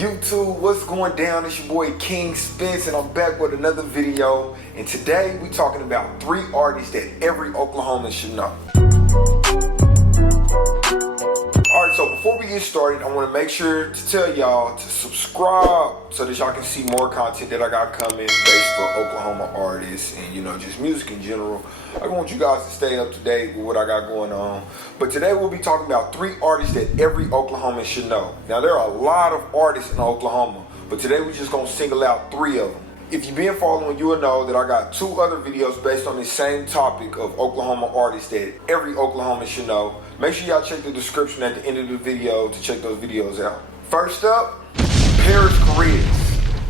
YouTube, what's going down? It's your boy King Spence, and I'm back with another video. And today we talking about 3 artists that every Oklahoman should know. Alright, so before we get started, I want to make sure to tell y'all to subscribe so that y'all can see more content that I got coming based for Oklahoma artists and, you know, just music in general. I want you guys to stay up to date with what I got going on. But today we'll be talking about 3 artists that every Oklahoman should know. Now, there are a lot of artists in Oklahoma, but today we're just going to single out 3 of them. If you've been following, you will know that I got 2 other videos based on the same topic of Oklahoma artists that every Oklahoman should know. Make sure y'all check the description at the end of the video to check those videos out. First up, Chris.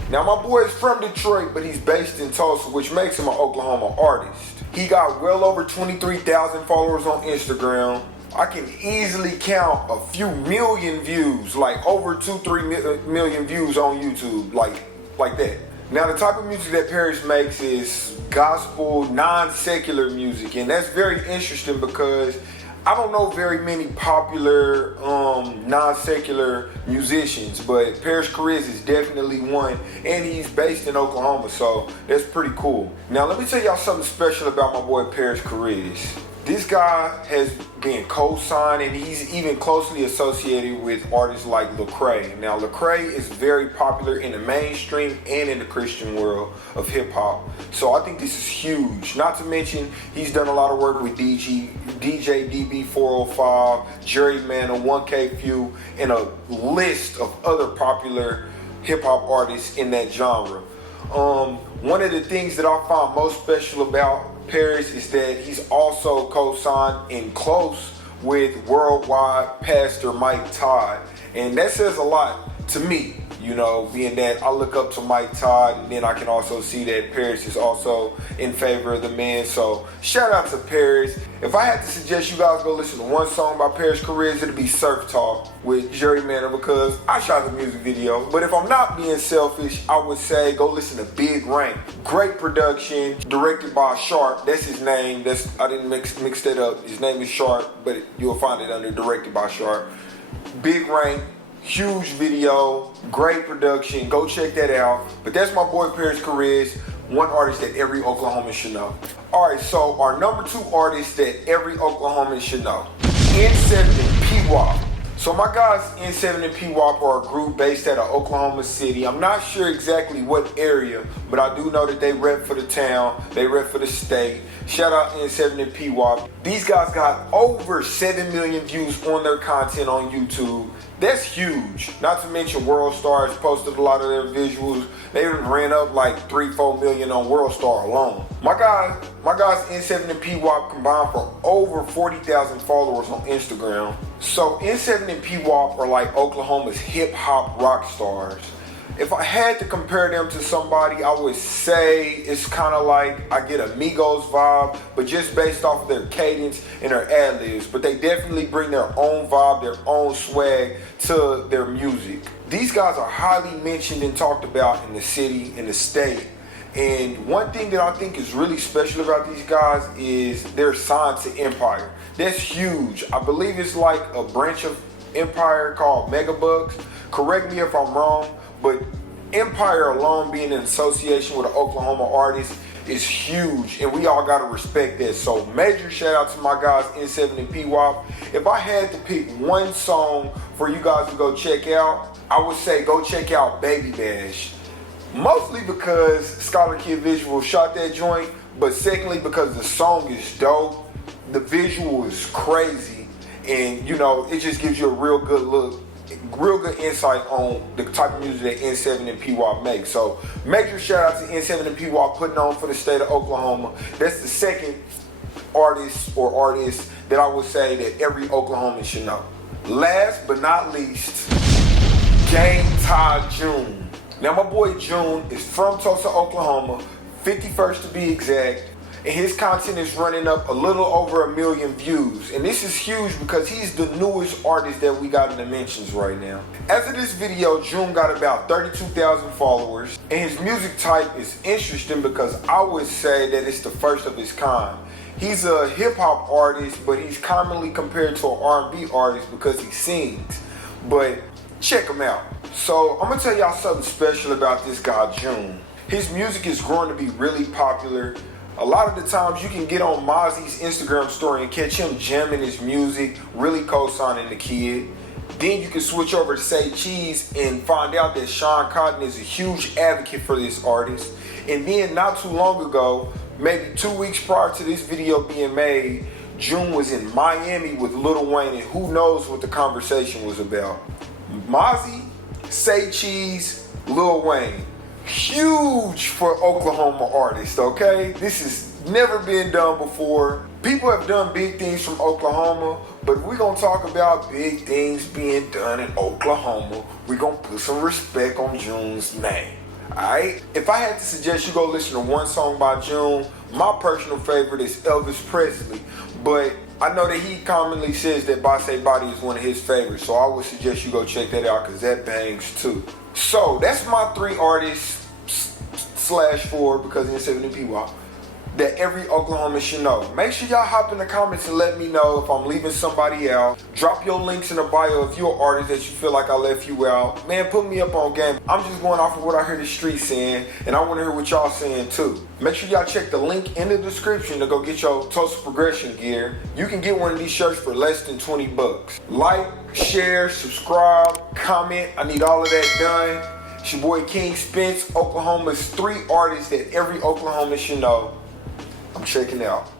Now, my boy is from Detroit, but he's based in Tulsa, which makes him an Oklahoma artist. He got well over 23,000 followers on Instagram. I can easily count a few million views, like over 2-3 million views on YouTube, like that. Now, the type of music that Paris makes is gospel, non-secular music, and that's very interesting because I don't know very many popular non-secular musicians, but Chris is definitely one, and he's based in Oklahoma, so that's pretty cool. Now, let me tell y'all something special about my boy Chris. This guy has been co-signed, and he's even closely associated with artists like Lecrae. Now, Lecrae is very popular in the mainstream and in the Christian world of hip-hop. So I think this is huge. Not to mention, he's done a lot of work with DJ DB405, Jerry Mantle, 1K Few, and a list of other popular hip-hop artists in that genre. One of the things that I find most special about Paris is that he's also co-signed and close with worldwide pastor Mike Todd, and that says a lot to me, you know, being that I look up to Mike Todd, and then I can also see that Paris is also in favor of the man. So shout out to Paris. If I had to suggest you guys go listen to one song by Paris, it'd be Surf Talk with Jerry Mantle, because I shot the music video. But if I'm not being selfish, I would say go listen to Big Rank. Great production, directed by Sharp. That's his name. I didn't mix that up. His name is Sharp, but you'll find it under directed by Sharp. Big Rank. Huge video, great production, go check that out. But that's my boy Paris, one artist that every Oklahoman should know. Alright, so our number 2 artist that every Oklahoman should know, N7P Walk. So my guys, N7P Walk are a group based out of Oklahoma City. I'm not sure exactly what area, but I do know that they rep for the town, they rep for the state. Shout out N7P Walk. These guys got over 7 million views on their content on YouTube. That's huge. Not to mention World Stars posted a lot of their visuals. They ran up like 3-4 million on World Star alone. My guys N7P Walk combined for over 40,000 followers on Instagram. So N7P Walk are like Oklahoma's hip hop rock stars. If I had to compare them to somebody, I would say it's kind of like I get a Migos vibe, but just based off of their cadence and their ad-libs. But they definitely bring their own vibe, their own swag to their music. These guys are highly mentioned and talked about in the city, in the state. And one thing that I think is really special about these guys is they're signed to Empire. That's huge. I believe it's like a branch of Empire called Megabucks. Correct me if I'm wrong, but Empire alone being in association with an Oklahoma artist is huge, and we all gotta respect that. So major shout out to my guys N7P Walk. If I had to pick one song for you guys to go check out, I would say go check out Baby Bash. Mostly because Scholar Kid Visual shot that joint, but secondly because the song is dope, the visual is crazy, and you know, it just gives you a real good look, real good insight on the type of music that N7P Walk makes. So major shout out to N7P Walk putting on for the state of Oklahoma. That's the second artist or artists that I would say that every Oklahoman should know. Last but not least, Gang Ty June. Now, my boy June is from Tulsa, Oklahoma, 51st to be exact, and his content is running up a little over 1 million views. And this is huge because he's the newest artist that we got in the mentions right now. As of this video, June got about 32,000 followers, and his music type is interesting because I would say that it's the first of its kind. He's a hip-hop artist, but he's commonly compared to an R&B artist because he sings. But check him out. So I'm gonna tell y'all something special about this guy June. His music is growing to be really popular. A lot of the times you can get on Mozzie's Instagram story and catch him jamming his music, really co-signing the kid. Then you can switch over to Say Cheese and find out that Sean Cotton is a huge advocate for this artist. And then not too long ago, maybe 2 weeks prior to this video being made, June was in Miami with Lil Wayne, and who knows what the conversation was about. Mozzie, Say Cheese, Lil Wayne. Huge for Oklahoma artists, okay? This has never been done before. People have done big things from Oklahoma, but we're gonna talk about big things being done in Oklahoma. We're gonna put some respect on June's name, alright? If I had to suggest you go listen to one song by June, my personal favorite is Elvis Presley, but I know that he commonly says that Bossé Body is one of his favorites, so I would suggest you go check that out because that bangs too. So that's my 3 artists /4 because N7P Walk that every Oklahoman should know. Make sure y'all hop in the comments and let me know if I'm leaving somebody out. Drop your links in the bio if you're an artist that you feel like I left you out. Man, put me up on game. I'm just going off of what I hear the streets saying, and I want to hear what y'all saying too. Make sure y'all check the link in the description to go get your Tulsa progression gear. You can get one of these shirts for less than 20 bucks. Like, share, subscribe, comment. I need all of that done. It's your boy King Spence, Oklahoma's 3 artists that every Oklahoman should know. I'm checking out.